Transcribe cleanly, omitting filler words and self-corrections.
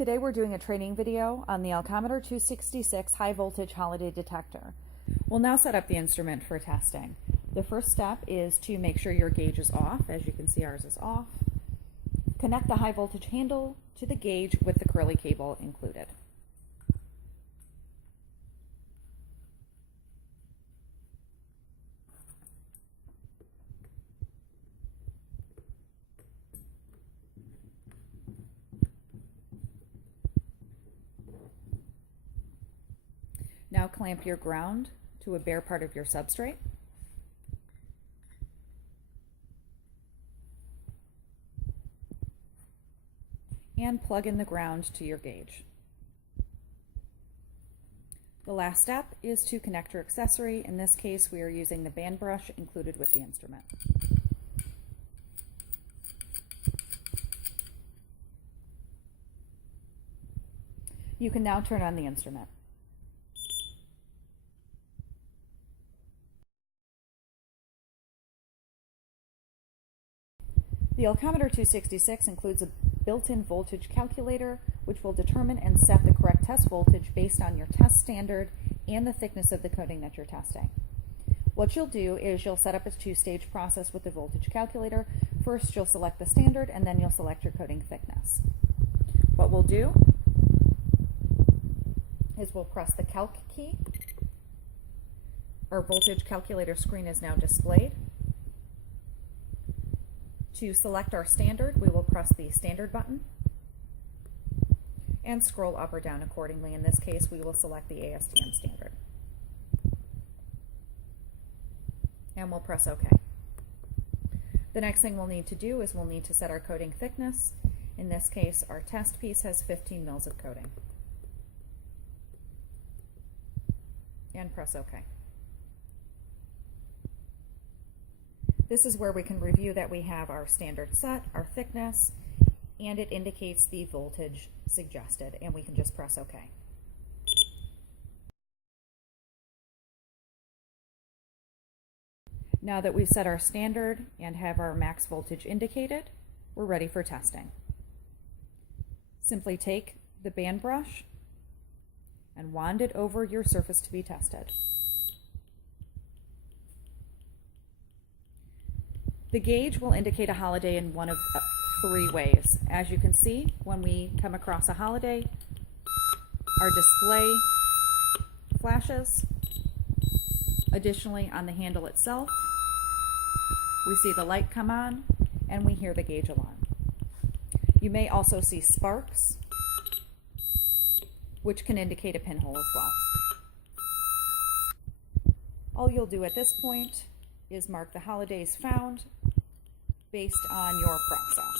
Today we're doing a training video on the Elcometer 266 high voltage holiday detector. We'll now set up the instrument for testing. The first step is to make sure your gauge is off. As you can see, ours is off. Connect the high voltage handle to the gauge with the curly cable included. Now clamp your ground to a bare part of your substrate. And plug in the ground to your gauge. The last step is to connect your accessory. In this case, we are using the band brush included with the instrument. You can now turn on the instrument. The Elcometer 266 includes a built-in voltage calculator, which will determine and set the correct test voltage based on your test standard and the thickness of the coating that you're testing. What you'll do is you'll set up a two-stage process with the voltage calculator. First, you'll select the standard, and then you'll select your coating thickness. What we'll do is we'll press the calc key. Our voltage calculator screen is now displayed. To select our standard, we will press the standard button and scroll up or down accordingly. In this case, we will select the ASTM standard. And we'll press OK. The next thing we'll need to do is we'll need to set our coating thickness. In this case, our test piece has 15 mils of coating. And press OK. This is where we can review that we have our standard set, our thickness, and it indicates the voltage suggested, and we can just press OK. Now that we've set our standard and have our max voltage indicated, we're ready for testing. Simply take the band brush and wand it over your surface to be tested. The gauge will indicate a holiday in one of three ways. As you can see, when we come across a holiday, our display flashes. Additionally, on the handle itself, we see the light come on and we hear the gauge alarm. You may also see sparks, which can indicate a pinhole as well. All you'll do at this point is mark the holidays found based on your process.